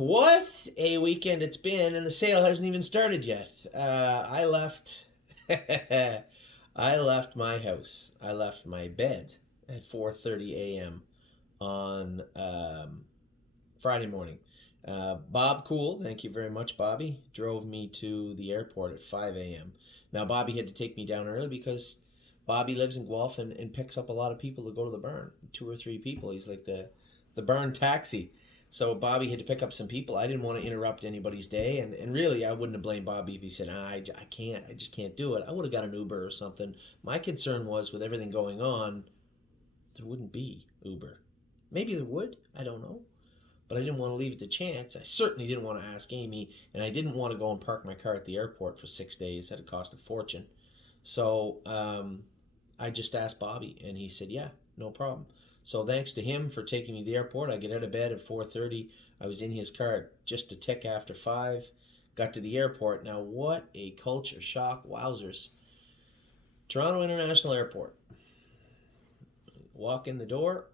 What a weekend it's been, and the sale hasn't even started yet. I left. I left my house. I left my bed at 4:30 a.m. on Friday morning. Bob Cool, thank you very much, Bobby, drove me to the airport at 5 a.m. Now, Bobby had to take me down early because Bobby lives in Guelph and picks up a lot of people to go to the burn. 2 or 3 people. He's like the burn taxi. So Bobby had to pick up some people. I didn't want to interrupt anybody's day, and really, I wouldn't have blamed Bobby if he said, I can't, I just can't do it. I would have got an Uber or something. My concern was with everything going on, there wouldn't be Uber. Maybe there would, I don't know. But I didn't want to leave it to chance. I certainly didn't want to ask Amy, and I didn't want to go and park my car at the airport for 6 days. That'd cost a fortune. So I just asked Bobby, and he said, yeah, no problem. So thanks to him for taking me to the airport. I get out of bed at 4:30. I was in his car just a tick after 5. Got to the airport. Now, what a culture shock. Wowzers. Toronto International Airport. Walk in the door.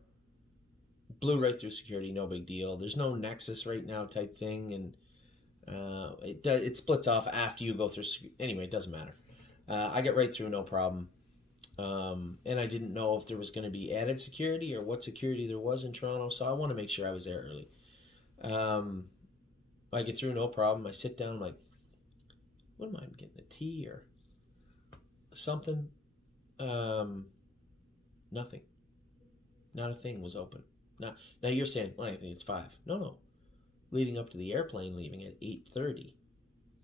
Blew right through security. No big deal. There's no nexus right now type thing. And it splits off after you go through. Anyway, it doesn't matter. I get right through, no problem. And I didn't know if there was going to be added security or what security there was in Toronto, so I want to make sure I was there early. I get through, no problem. I sit down, I'm like, what am I getting, a tea or something? Nothing. Not a thing was open. Now you're saying, well, I think it's 5. No. Leading up to the airplane leaving at 8:30,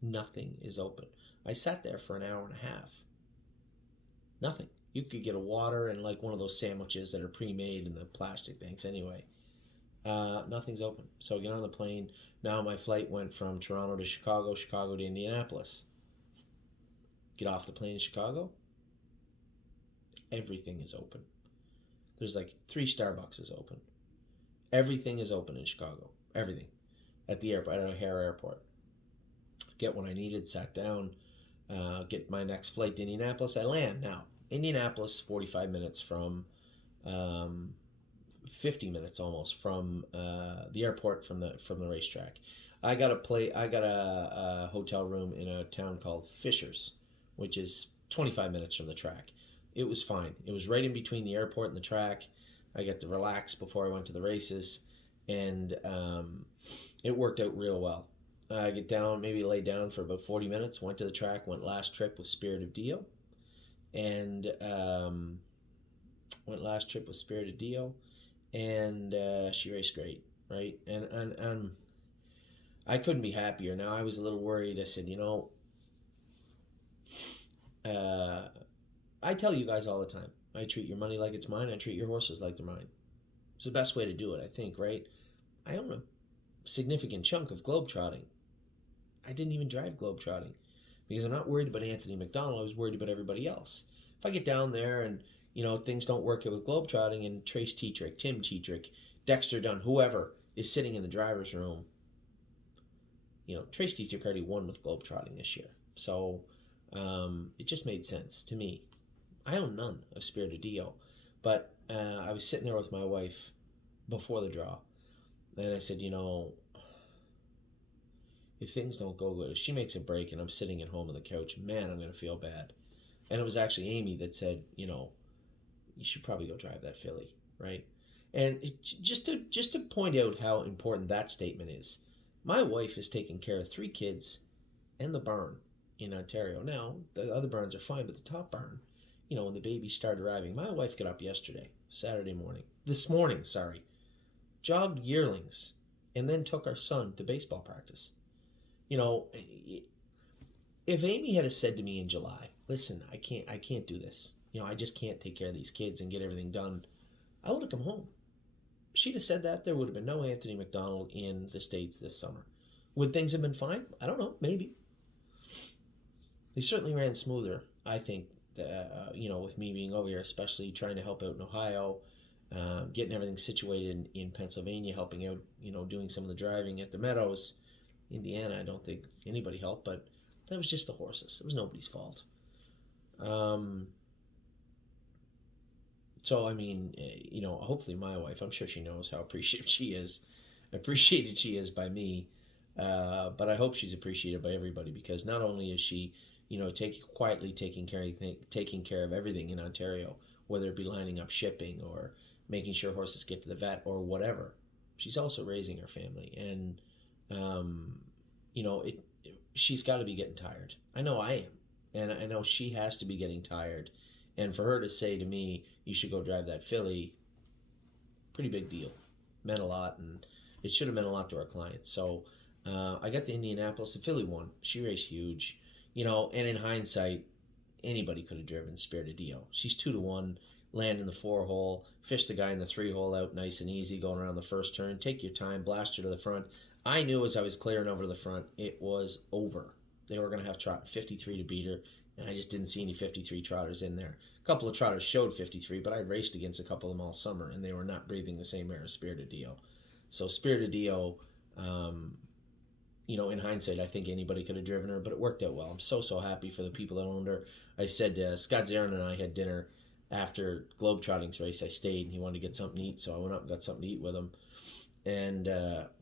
nothing is open. I sat there for an hour and a half. Nothing. You could get a water and like one of those sandwiches that are pre-made in the plastic things anyway. Nothing's open. So I get on the plane. Now my flight went from Toronto to Chicago, Chicago to Indianapolis. Get off the plane in Chicago. Everything is open. There's like 3 Starbucks open. Everything is open in Chicago. Everything. At the airport, at O'Hare Airport. Get what I needed, sat down, get my next flight to Indianapolis. I land. Now, Indianapolis, 45 minutes from, 50 minutes almost from the airport, from the racetrack. I got a hotel room in a town called Fishers, which is 25 minutes from the track. It was fine. It was right in between the airport and the track. I got to relax before I went to the races, and it worked out real well. I get down, maybe lay down for about 40 minutes, went to the track, went last trip with Spirit of Dio, and she raced great, right? And I couldn't be happier. Now, I was a little worried. I said, I tell you guys all the time, I treat your money like it's mine. I treat your horses like they're mine. It's the best way to do it, I think, right? I own a significant chunk of globetrotting. I didn't even drive globetrotting because I'm not worried about Anthony McDonald. I was worried about everybody else. If I get down there and, things don't work out with globetrotting and Trace Tetrick, Tim Tetrick, Dexter Dunn, whoever is sitting in the driver's room, Trace Tetrick already won with globetrotting this year. So it just made sense to me. I own none of Spirit of Dio, but I was sitting there with my wife before the draw, and I said, if things don't go good, if she makes a break and I'm sitting at home on the couch, man, I'm going to feel bad. And it was actually Amy that said, you should probably go drive that filly, right? And just to point out how important that statement is, my wife is taking care of 3 kids and the barn in Ontario. Now, the other barns are fine, but the top barn, when the babies started arriving, my wife got up this morning, jogged yearlings, and then took our son to baseball practice. If Amy had said to me in July, listen, I can't do this. I just can't take care of these kids and get everything done, I would have come home. She'd have said that, there would have been no Anthony McDonald in the States this summer. Would things have been fine? I don't know, maybe. They certainly ran smoother, I think, with me being over here, especially trying to help out in Ohio, getting everything situated in Pennsylvania, helping out, doing some of the driving at the Meadows. Indiana, I don't think anybody helped, but that was just the horses. It was nobody's fault. So, hopefully my wife, I'm sure she knows how appreciative she is. appreciated she is by me. But I hope she's appreciated by everybody, because not only is she, quietly taking care of everything in Ontario, whether it be lining up shipping or making sure horses get to the vet or whatever. She's also raising her family, and um, she's got to be getting tired. I know I am, and I know she has to be getting tired. And for her to say to me, "You should go drive that filly," pretty big deal. Meant a lot, and it should have meant a lot to our clients. So I got the Indianapolis. The filly won. She raced huge, and in hindsight, anybody could have driven Spirited Dio. She's 2-1, land in the 4 hole, fish the guy in the 3 hole out nice and easy, going around the first turn. Take your time, blast her to the front. I knew as I was clearing over to the front, it was over. They were going to have trot 53 to beat her, and I just didn't see any 53 trotters in there. A couple of trotters showed 53, but I raced against a couple of them all summer, and they were not breathing the same air as Spirited Dio. So Spirited Dio, in hindsight, I think anybody could have driven her, but it worked out well. I'm so happy for the people that owned her. I said Scott Zarin and I had dinner after Globetrotting's race. I stayed, and he wanted to get something to eat, so I went up and got something to eat with him. And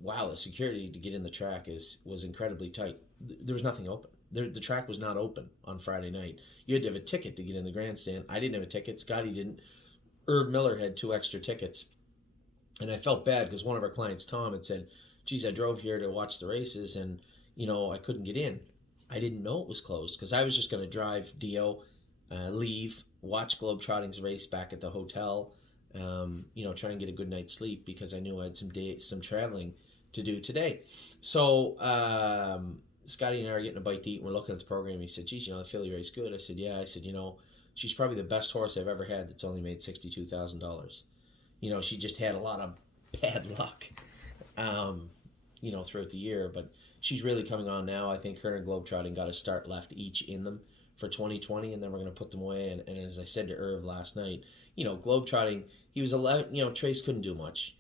wow, the security to get in the track was incredibly tight. There was nothing open. The track was not open on Friday night. You had to have a ticket to get in the grandstand. I didn't have a ticket. Scotty didn't. Irv Miller had 2 extra tickets. And I felt bad because one of our clients, Tom, had said, "Geez, I drove here to watch the races, and I couldn't get in." I didn't know it was closed because I was just going to drive Dio, leave, watch Globetrotting's race back at the hotel, try and get a good night's sleep, because I knew I had some traveling to do today. So Scotty and I are getting a bite to eat, and we're looking at the program. He said, "Geez, the filly race good." I said, "Yeah." I said, "She's probably the best horse I've ever had that's only made $62,000. She just had a lot of bad luck, throughout the year, but she's really coming on now. I think her and Globetrotting got a start left each in them for 2020, and then we're going to put them away. And as I said to Irv last night, Globetrotting, he was 11, Trace couldn't do much.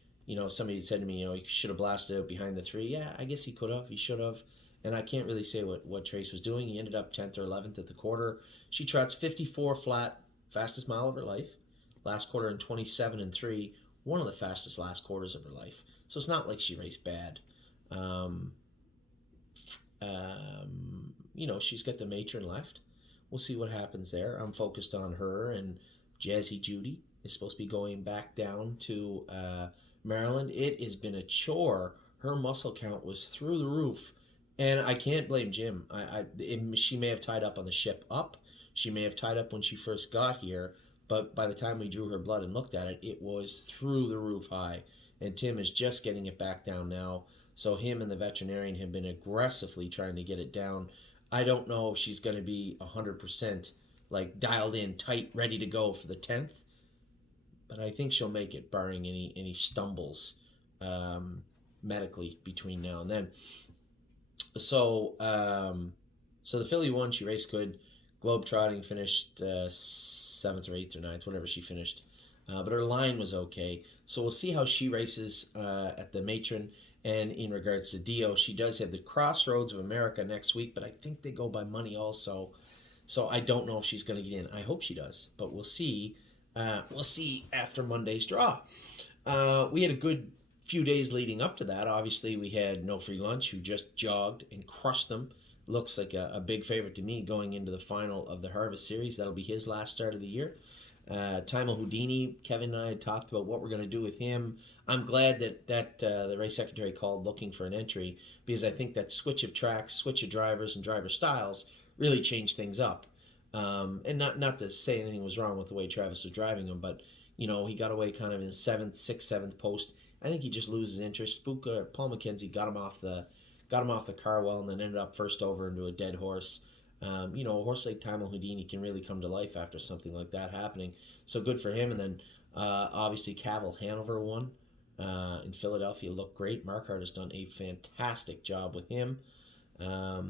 Somebody said to me, he should have blasted out behind the 3. Yeah, I guess he could have. He should have. And I can't really say what Trace was doing. He ended up 10th or 11th at the quarter. She trots 54 flat, fastest mile of her life. Last quarter in 27-3, one of the fastest last quarters of her life. So it's not like she raced bad. She's got the matron left. We'll see what happens there. I'm focused on her, and Jazzy Judy is supposed to be going back down to Maryland. It has been a chore. Her muscle count was through the roof, and I can't blame Jim. She may have tied up on the ship up. She may have tied up when she first got here, but by the time we drew her blood and looked at it, it was through the roof high. And Tim is just getting it back down now. So him and the veterinarian have been aggressively trying to get it down. I don't know if she's going to be 100% like dialed in tight, ready to go for the 10th. But I think she'll make it, barring any stumbles medically between now and then. So the filly won. She raced good. Globetrotting finished 7th or 8th or 9th, whatever she finished. But her line was okay. So we'll see how she races at the matron. And in regards to Dio, she does have the Crossroads of America next week, but I think they go by money also. So I don't know if she's going to get in. I hope she does, but we'll see. We'll see after Monday's draw. We had a good few days leading up to that. Obviously, we had No Free Lunch, who just jogged and crushed them. Looks like a big favorite to me going into the final of the Harvest Series. That'll be his last start of the year. Timo Houdini, Kevin and I had talked about what we're going to do with him. I'm glad that the race secretary called looking for an entry, because I think that switch of tracks, switch of drivers, and driver styles really changed things up. And not to say anything was wrong with the way Travis was driving him, but he got away kind of in 7th, 6th, 7th post. I think he just loses interest. Paul McKenzie got him off the car well, and then ended up first over into a dead horse. A horse like Timo Houdini can really come to life after something like that happening. So good for him. And then obviously Cavill Hanover won in Philadelphia. Looked great. Marquardt has done a fantastic job with him.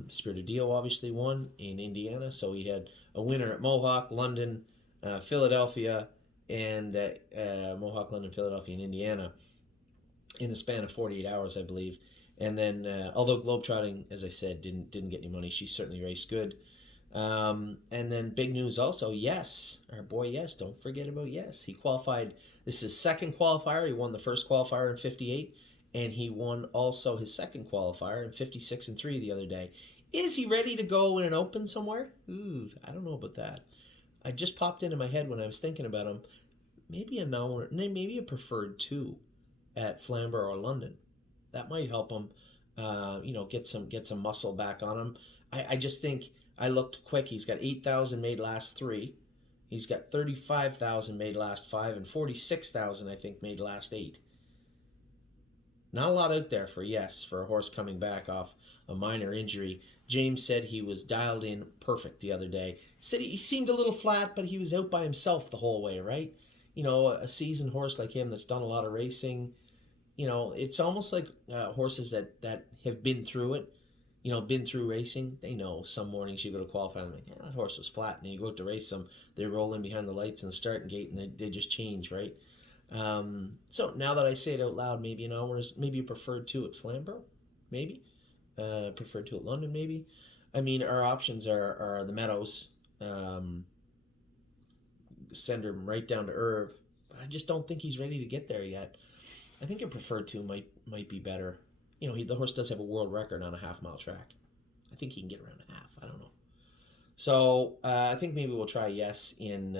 Spirited Dio obviously won in Indiana. So we had a winner at Mohawk, London, Philadelphia, and Mohawk, London, Philadelphia, and Indiana in the span of 48 hours, I believe. And then, although Globetrotting, as I said, didn't get any money, she certainly raced good. And then big news also, Yes, our boy Yes, don't forget about Yes. He qualified, this is his second qualifier. He won the first qualifier in 58, and he won also his second qualifier in 56-3 the other day. Is he ready to go in an open somewhere? Ooh, I don't know about that. I just popped into my head when I was thinking about him. Maybe a preferred two at Flamborough or London. That might help him, get some muscle back on him. I just think I looked quick. He's got 8,000 made last three. He's got 35,000 made last five, and 46,000 I think made last eight. Not a lot out there for a horse coming back off a minor injury. James said he was dialed in perfect the other day. Said he seemed a little flat, but he was out by himself the whole way, right? A seasoned horse like him that's done a lot of racing. It's almost like horses that have been through it, been through racing. They know some mornings you go to qualify and like, that horse was flat. And you go out to race them, they roll in behind the lights in the starting gate and they just change, right? So now that I say it out loud, maybe maybe a preferred two at Flamborough, maybe preferred two at London, maybe. I mean, our options are the Meadows. Send him right down to Irv. I just don't think he's ready to get there yet. I think a preferred two might be better. The horse does have a world record on a half-mile track. I think he can get around a half. I don't know. So I think maybe we'll try yes in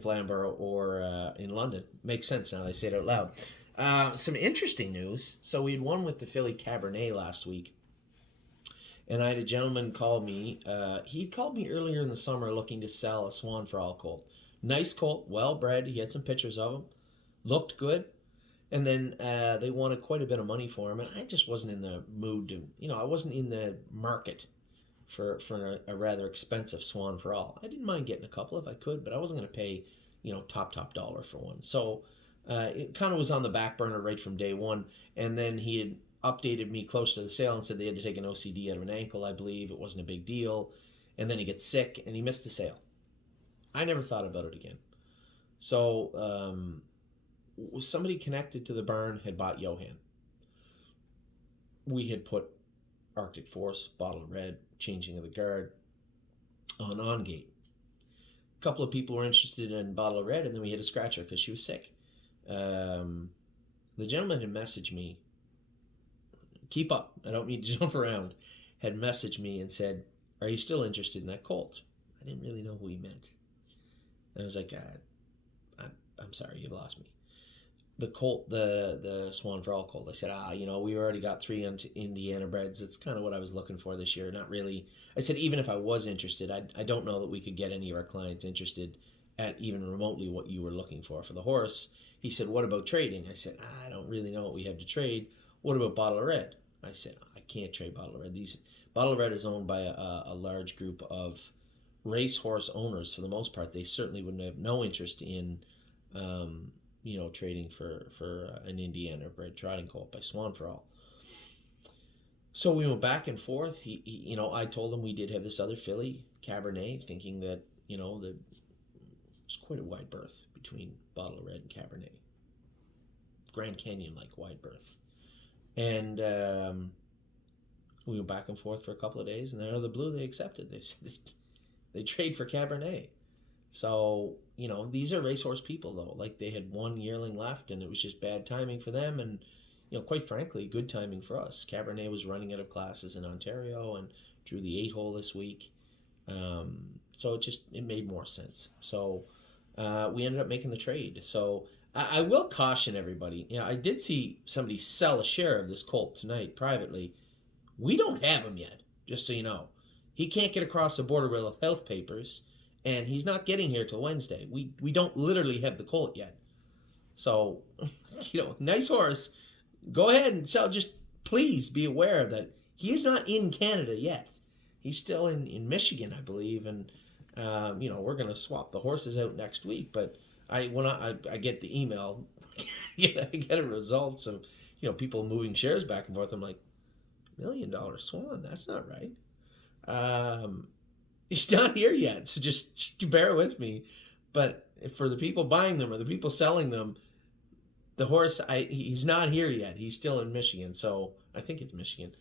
Flamborough or in London. Makes sense now that I say it out loud. Some interesting news. So we had won with the filly Cabernet last week. And I had a gentleman call me. He called me earlier in the summer looking to sell a Swan for All colt. Nice colt, well-bred. He had some pictures of him. Looked good. And then they wanted quite a bit of money for him. And I just wasn't in the mood to, I wasn't in the market for a rather expensive Swan for All. I didn't mind getting a couple if I could, but I wasn't going to pay, top dollar for one. So it kind of was on the back burner right from day one. And then he had updated me close to the sale and said they had to take an OCD out of an ankle, I believe. It wasn't a big deal. And then he gets sick and he missed the sale. I never thought about it again. So somebody connected to the barn had bought Johan. We had put Arctic Force, Bottle of Red, Changing of the Guard on gate. A couple of people were interested in Bottle of Red, and then we had to scratch her because she was sick. The gentleman had messaged me, keep up, I don't need to jump around, had messaged me and said, are you still interested in that colt? I didn't really know who he meant. And I was like, I'm sorry, you've lost me. The colt, the Swan for All colt. I said, we already got 3 Indiana breds. It's kind of what I was looking for this year. Not really. I said, even if I was interested, I don't know that we could get any of our clients interested at even remotely what you were looking for the horse. He said, what about trading? I said, I don't really know what we have to trade. What about Bottle of Red? I said, I can't trade Bottle of Red. Bottle of Red is owned by a large group of racehorse owners for the most part. They certainly wouldn't have no interest in trading for an Indiana bred trotting colt by Swan for All. So we went back and forth. I told him we did have this other filly, Cabernet, thinking that, there's quite a wide berth between Bottle of Red and Cabernet. Grand Canyon-like wide berth. And we went back and forth for a couple of days, and then out of the blue, they accepted. They said they trade for Cabernet. So, these are racehorse people, though. Like, they had one yearling left, and it was just bad timing for them. And, quite frankly, good timing for us. Cabernet was running out of classes in Ontario and drew the 8-hole this week. So it made more sense. So we ended up making the trade. So I will caution everybody. I did see somebody sell a share of this colt tonight privately. We don't have him yet, just so you know. He can't get across the border with health papers. And he's not getting here till Wednesday. We don't literally have the colt yet. So, nice horse. Go ahead and sell. Just please be aware that he is not in Canada yet. He's still in Michigan, I believe. And, we're going to swap the horses out next week. But when I get the email, I get a results of, people moving shares back and forth. I'm like, $1 million Swan? That's not right. He's not here yet, so just bear with me. But for the people buying them or the people selling them, the horse, he's not here yet. He's still in Michigan, so I think it's Michigan.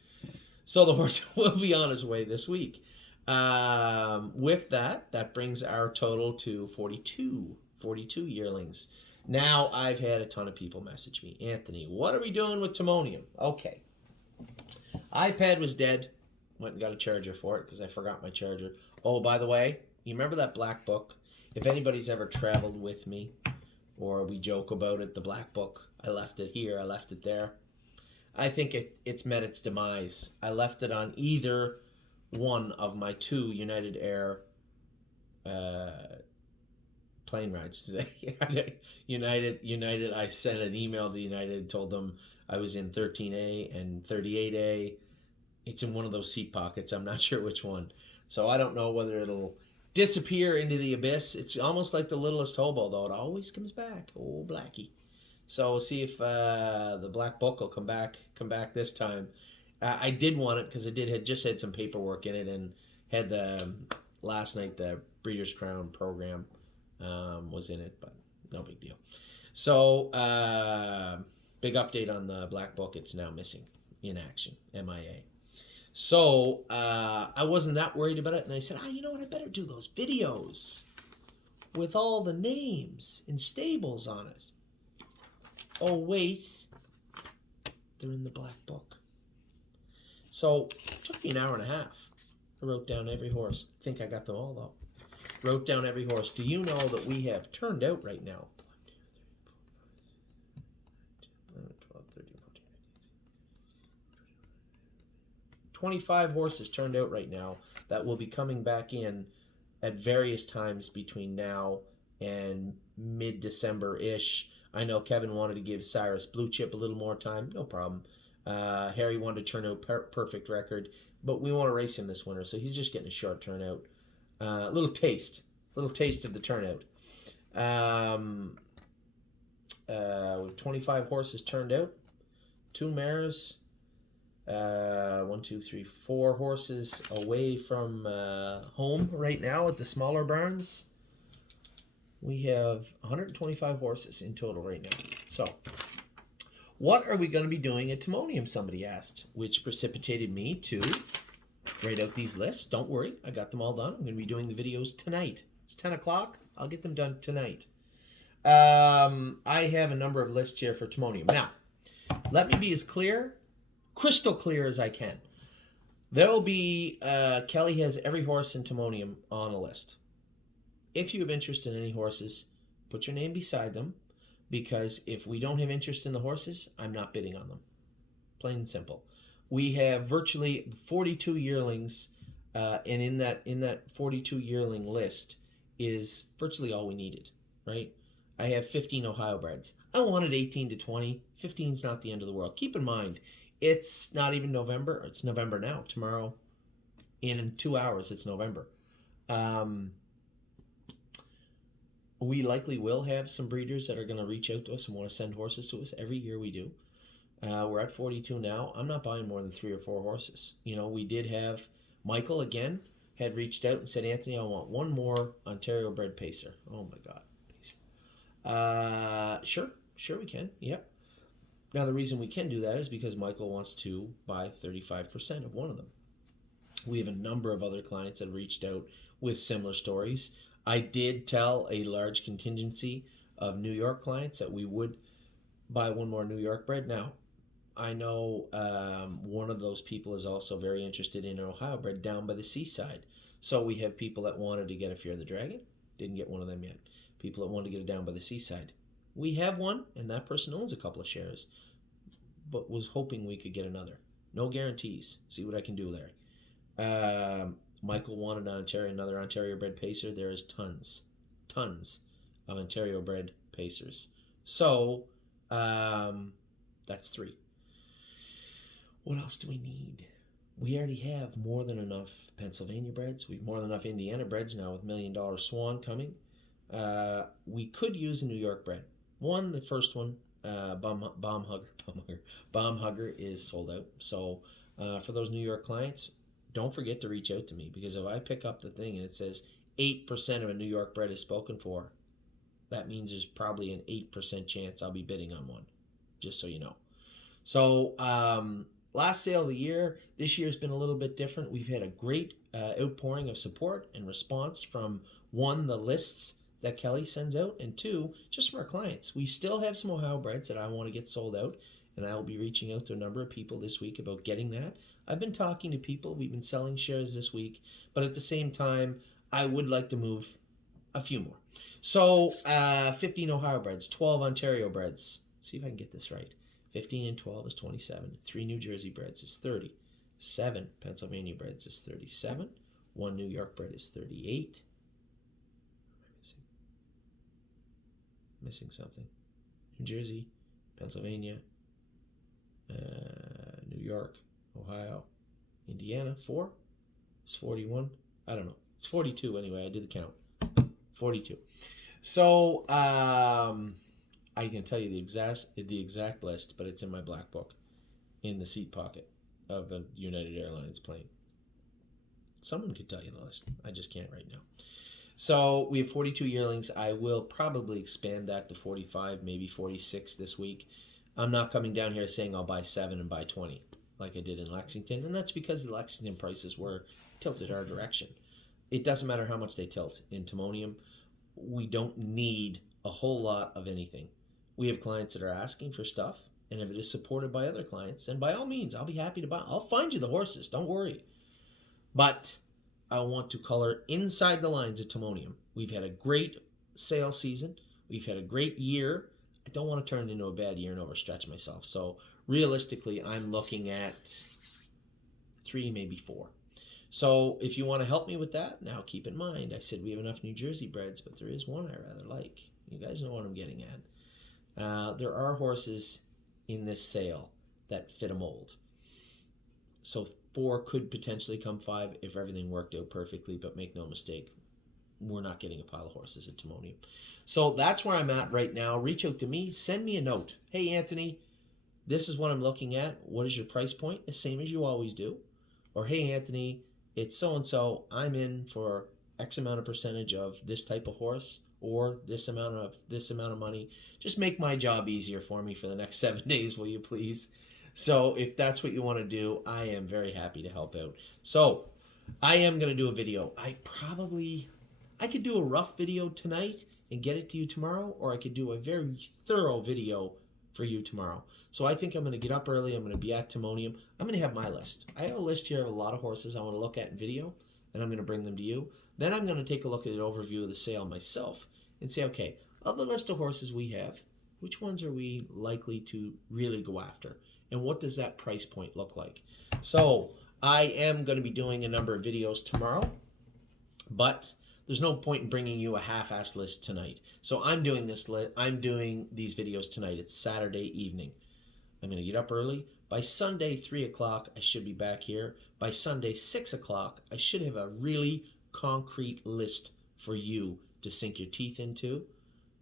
So the horse will be on his way this week. With that brings our total to 42 yearlings. Now I've had a ton of people message me, Anthony, what are we doing with Timonium? Okay. iPad was dead. Went and got a charger for it because I forgot my charger. Oh, by the way, you remember that black book? If anybody's ever traveled with me, or we joke about it, the black book, I left it here, I left it there. I think it's met its demise. I left it on either one of my 2 United Air plane rides today. United. I sent an email to United, told them I was in 13A and 38A. It's in one of those seat pockets. I'm not sure which one. So I don't know whether it'll disappear into the abyss. It's almost like the littlest hobo, though. It always comes back. Oh, Blackie. So we'll see if the black book will come back this time. I did want it because it had just had some paperwork in it and had last night the Breeders' Crown program was in it, but no big deal. So big update on the black book. It's now missing in action, MIA. So I wasn't that worried about it, and I said, you know what? I better do those videos with all the names and stables on it. Oh, wait. They're in the black book. So it took me an hour and a half. I wrote down every horse. I think I got them all, though. Wrote down every horse. Do you know that we have turned out right now? 25 horses turned out right now that will be coming back in at various times between now and mid-December-ish. I know Kevin wanted to give Cyrus Blue Chip a little more time. No problem. Harry wanted to turn out perfect record, but we want to race him this winter, so he's just getting a short turnout. Little taste of the turnout. 25 horses turned out. 2 mares. 1, 2, 3, 4 horses away from home right now at the smaller barns. We have 125 horses in total right now. So, what are we going to be doing at Timonium, somebody asked, which precipitated me to write out these lists. Don't worry, I got them all done. I'm going to be doing the videos tonight. It's 10 o'clock. I'll get them done tonight. I have a number of lists here for Timonium. Now, let me be as crystal clear as I can. There will be, Kelly has every horse in Timonium on a list. If you have interest in any horses, put your name beside them, because if we don't have interest in the horses, I'm not bidding on them. Plain and simple. We have virtually 42 yearlings, and in that 42 yearling list is virtually all we needed, right? I have 15 Ohio breds. I wanted 18 to 20. 15 is not the end of the world. Keep in mind, it's not even November. It's November now. Tomorrow, in 2 hours, it's November. We likely will have some breeders that are going to reach out to us and want to send horses to us. Every year we do. We're at 42 now. I'm not buying more than 3 or 4 horses. You know, we did have Michael again had reached out and said, Anthony, I want 1 more Ontario bred pacer. Oh my God, pacer. Sure we can. Yep. Now the reason we can do that is because Michael wants to buy 35% of one of them. We have a number of other clients that reached out with similar stories. I did tell a large contingency of New York clients that we would buy 1 more New York bred. Now, I know one of those people is also very interested in an Ohio bred down by the seaside. So we have people that wanted to get a Fear of the Dragon. Didn't get one of them yet. People that wanted to get it down by the seaside. We have one, and that person owns a couple of shares, but was hoping we could get another. No guarantees. See what I can do, Larry. Michael wanted another Ontario bred pacer. There is tons of Ontario bred pacers. So that's 3. What else do we need? We already have more than enough Pennsylvania breds. We have more than enough Indiana breds now with $1 Million Swan coming. We could use a New York bred. The first one, Bomb Hugger is sold out. So for those New York clients, don't forget to reach out to me, because if I pick up the thing and it says 8% of a New York bred is spoken for, that means there's probably an 8% chance I'll be bidding on one, just so you know. So last sale of the year, this year's been a little bit different. We've had a great outpouring of support and response from, the lists that Kelly sends out, and 2, just from our clients. We still have some Ohio breds that I want to get sold out, and I will be reaching out to a number of people this week about getting that. I've been talking to people. We've been selling shares this week, but at the same time, I would like to move a few more. So 15 Ohio breds, 12 Ontario breds. See if I can get this right. 15 and 12 is 27. 3 New Jersey breds is 30. 7 Pennsylvania breds is 37. 1 New York bred is 38. Missing something. New Jersey, Pennsylvania, New York, Ohio, Indiana, 4. It's 41. I don't know. It's 42 anyway. I did the count. 42. So I can tell you the exact list, but it's in my black book in the seat pocket of the United Airlines plane. Someone could tell you the list. I just can't right now. So we have 42 yearlings. I will probably expand that to 45, maybe 46 this week. I'm not coming down here saying I'll buy 7 and buy 20 like I did in Lexington, and that's because the Lexington prices were tilted our direction. It doesn't matter how much they tilt. In Timonium, we don't need a whole lot of anything. We have clients that are asking for stuff, and if it is supported by other clients, and by all means, I'll be happy to buy. I'll find you the horses. Don't worry. But I want to color inside the lines of Timonium. We've had a great sale season. We've had a great year. I don't want to turn it into a bad year and overstretch myself. So realistically, I'm looking at 3, maybe 4. So if you want to help me with that, now keep in mind, I said we have enough New Jersey breds, but there is one I rather like. You guys know what I'm getting at. There are horses in this sale that fit a mold. So 4 could potentially come 5 if everything worked out perfectly, but make no mistake, we're not getting a pile of horses at Timonium. So that's where I'm at right now. Reach out to me. Send me a note. Hey, Anthony, this is what I'm looking at. What is your price point? The same as you always do. Or, hey, Anthony, it's so-and-so. I'm in for X amount of percentage of this type of horse or this amount of money. Just make my job easier for me for the next 7 days, will you please? So if that's what you want to do, I am very happy to help out. So I am going to do a video. I could do a rough video tonight and get it to you tomorrow, or I could do a very thorough video for you tomorrow. So I think I'm going to get up early. I'm going to be at Timonium. I'm going to have my list. I have a list here of a lot of horses I want to look at in video, and I'm going to bring them to you. Then I'm going to take a look at an overview of the sale myself and say, okay, of the list of horses we have, which ones are we likely to really go after? And what does that price point look like? So I am going to be doing a number of videos tomorrow, but there's no point in bringing you a half-ass list tonight. So I'm doing these videos tonight. It's Saturday evening. I'm going to get up early. By Sunday, 3 o'clock, I should be back here. By Sunday, 6 o'clock, I should have a really concrete list for you to sink your teeth into.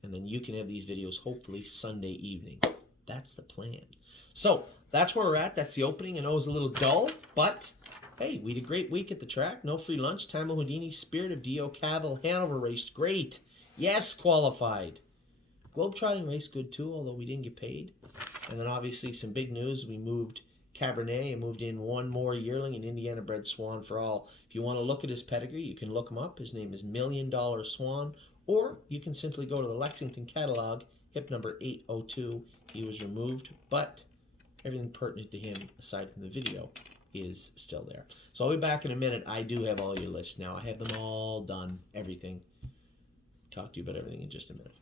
And then you can have these videos hopefully Sunday evening. That's the plan. So that's where we're at. That's the opening. I know it was a little dull, but hey, we had a great week at the track. No free lunch. Tamil Houdini, Spirit of Dio, Cavill, Hanover raced great. Yes, qualified. Globetrotting raced good too, although we didn't get paid. And then obviously some big news. We moved Cabernet and moved in one more yearling, an Indiana bred Swan for all. If you want to look at his pedigree, you can look him up. His name is $1 Million Swan, or you can simply go to the Lexington catalog, hip number 802. He was removed, but everything pertinent to him, aside from the video, is still there. So I'll be back in a minute. I do have all your lists now. I have them all done, everything. Talk to you about everything in just a minute.